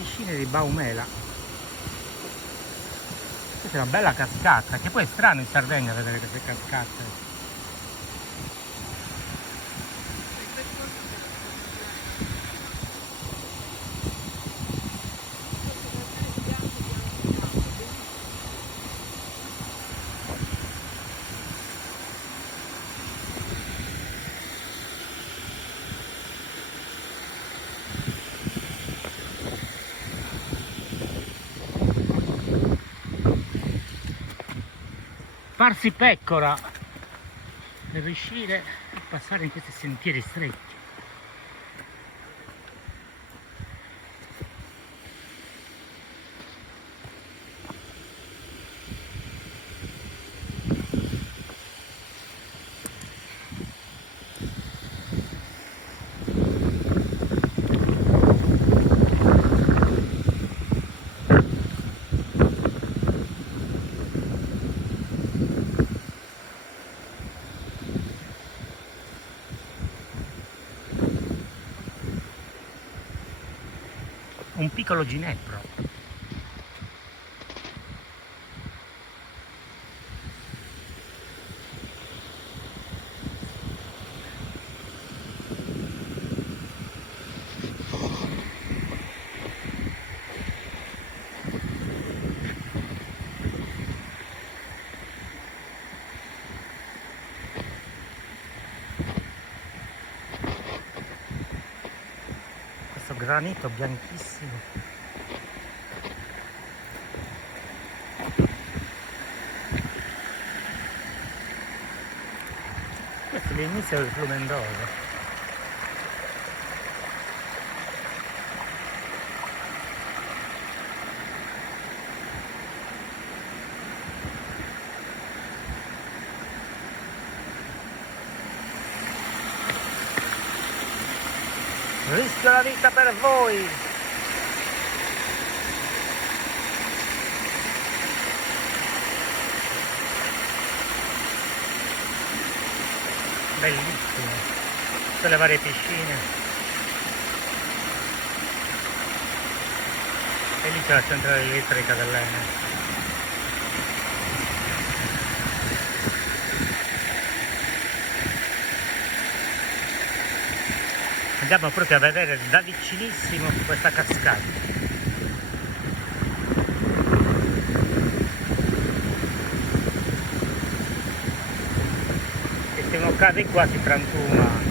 piscine di Baumela. Questa è una bella cascata, che poi è strano in Sardegna vedere queste cascate. Farsi pecora per riuscire a passare in questi sentieri stretti. Un piccolo ginepro. Questo granito bianchissimo. Questo è l'inizio del Flumendoso. Rischio la vita per voi! Bellissimo! Tutte le varie piscine. E lì c'è la centrale elettrica dell'Enel. Andiamo proprio a vedere da vicinissimo questa cascata. E se uno cade qua si frantuma.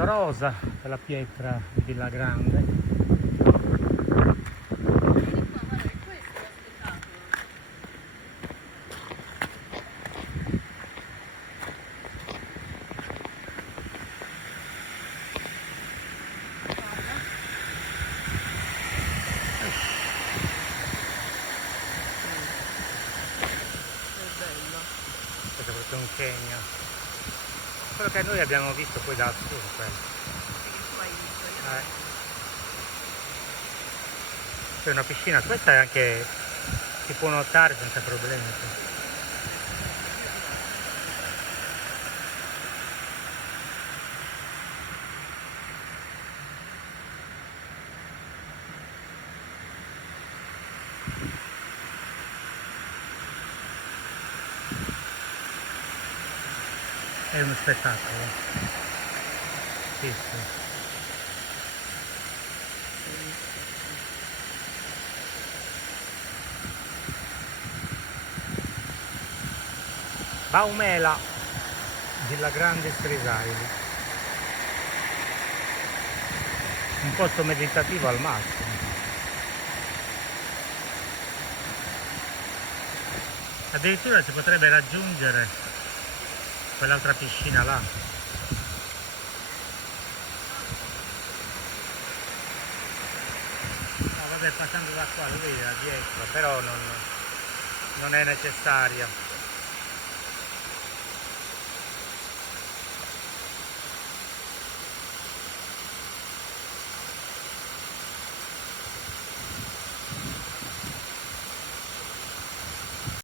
Rosa per la pietra di Villa Grande. Questo è proprio un Kenya. Quello che noi abbiamo visto poi da su, c'è una piscina, questa è anche, si può nuotare senza problemi. È uno spettacolo. Sì, sì. Baumela, Villa Grande Stresaili. Un posto meditativo al massimo. Addirittura si potrebbe raggiungere quell'altra piscina là. passando da qua, lo vedi da dietro, però non è necessaria.